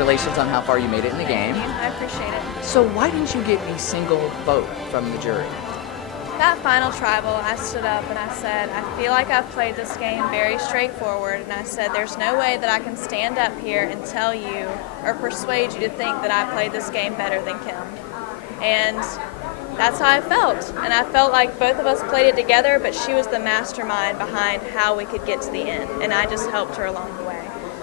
congratulations on how far you made it in the game. Thank you. I appreciate it. So why didn't you get a single vote from the jury? That final tribal, I stood up and I said, I feel like I've played this game very straightforward, and I said, there's no way that I can stand up here and tell you or persuade you to think that I played this game better than Kim. And that's how I felt. And I felt like both of us played it together, but she was the mastermind behind how we could get to the end, and I just helped her along the way.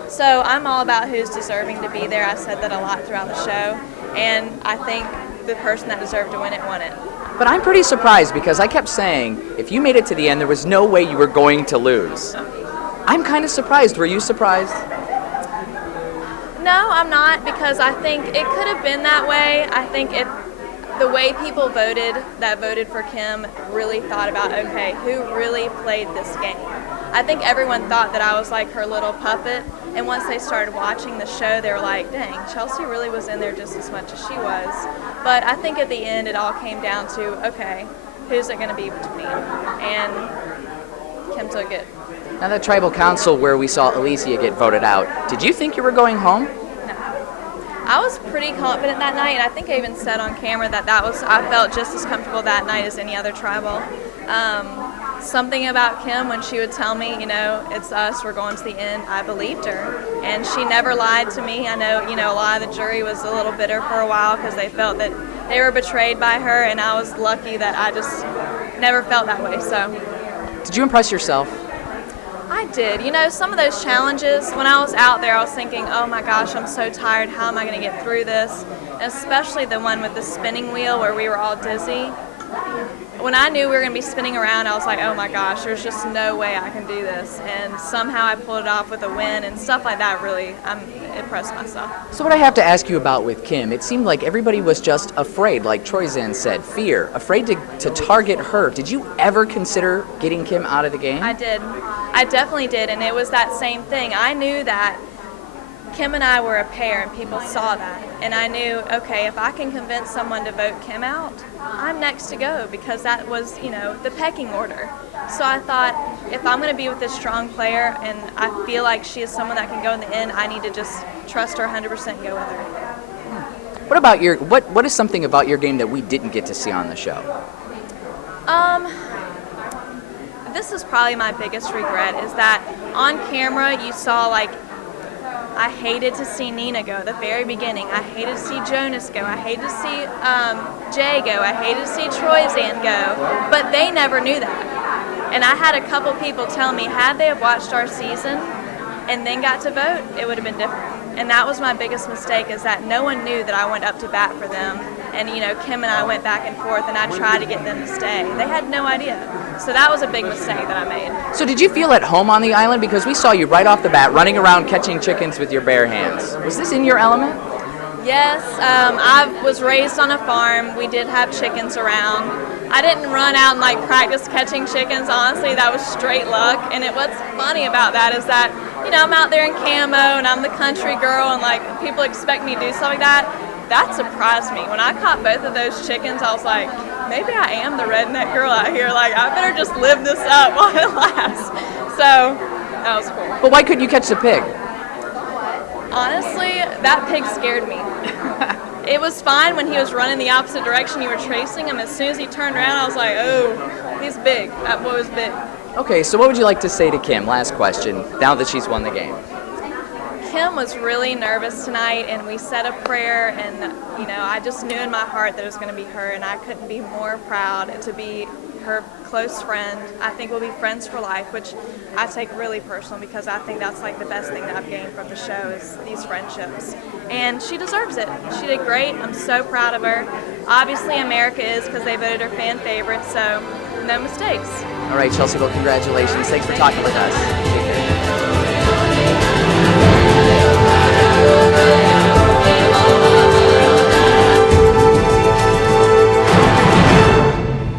So I'm all about who's deserving to be there. I said that a lot throughout the show, and I think the person that deserved to win it won it. But I'm pretty surprised because I kept saying if you made it to the end, there was no way you were going to lose. I'm kind of surprised. Were you surprised? No, I'm not, because I think it could have been that way. I think if the way people voted that voted for Kim really thought about, okay, who really played this game? I think everyone thought that I was like her little puppet, and once they started watching the show, they were like, dang, Chelsea really was in there just as much as she was. But I think at the end, it all came down to, okay, who's it going to be between? And Kim took it. Now, that tribal council where we saw Alicia get voted out, did you think you were going home? No. I was pretty confident that night, and I think I even said on camera that I felt just as comfortable that night as any other tribal. Something about Kim, when she would tell me, it's us, we're going to the end, I believed her. And she never lied to me. I know, a lot of the jury was a little bitter for a while because they felt that they were betrayed by her, and I was lucky that I just never felt that way. So, did you impress yourself? I did. Some of those challenges, when I was out there, I was thinking, oh my gosh, I'm so tired, how am I going to get through this? And especially the one with the spinning wheel where we were all dizzy. When I knew we were going to be spinning around, I was like, oh my gosh, there's just no way I can do this. And somehow I pulled it off with a win, and stuff like that really, I'm impressed myself. So what I have to ask you about with Kim, it seemed like everybody was just afraid, like Troy Zan said, fear, afraid to target her. Did you ever consider getting Kim out of the game? I did. I definitely did, and it was that same thing. I knew that Kim and I were a pair, and people saw that. And I knew, okay, if I can convince someone to vote Kim out, I'm next to go, because that was, the pecking order. So I thought, if I'm going to be with this strong player and I feel like she is someone that can go in the end, I need to just trust her 100% and go with her. What about what is something about your game that we didn't get to see on the show? This is probably my biggest regret, is that on camera you saw, I hated to see Nina go at the very beginning. I hated to see Jonas go. I hated to see Jay go. I hated to see Troy Zan go. But they never knew that. And I had a couple people tell me, had they have watched our season and then got to vote, it would have been different. And that was my biggest mistake, is that no one knew that I went up to bat for them. And, Kim and I went back and forth, and I tried to get them to stay. They had no idea. So that was a big mistake that I made. So did you feel at home on the island? Because we saw you right off the bat running around catching chickens with your bare hands. Was this in your element? Yes, I was raised on a farm. We did have chickens around. I didn't run out and practice catching chickens. Honestly, that was straight luck. And what's funny about that is that, I'm out there in camo and I'm the country girl, and people expect me to do stuff like that. That surprised me. When I caught both of those chickens, I was like, maybe I am the redneck girl out here. I better just live this up while it lasts. So that was cool. But why couldn't you catch the pig? Honestly, that pig scared me. It was fine when he was running the opposite direction. You were tracing him. As soon as he turned around, I was like, oh, he's big. That boy was big. Okay, so what would you like to say to Kim? Last question, now that she's won the game. Kim was really nervous tonight, and we said a prayer, and I just knew in my heart that it was going to be her, and I couldn't be more proud to be her close friend. I think we'll be friends for life, which I take really personal, because I think that's the best thing that I've gained from the show is these friendships. And she deserves it. She did great. I'm so proud of her. Obviously America is, because they voted her fan favorite, so no mistakes. All right, Chelsea, well, congratulations. Thanks for talking with us. Take care.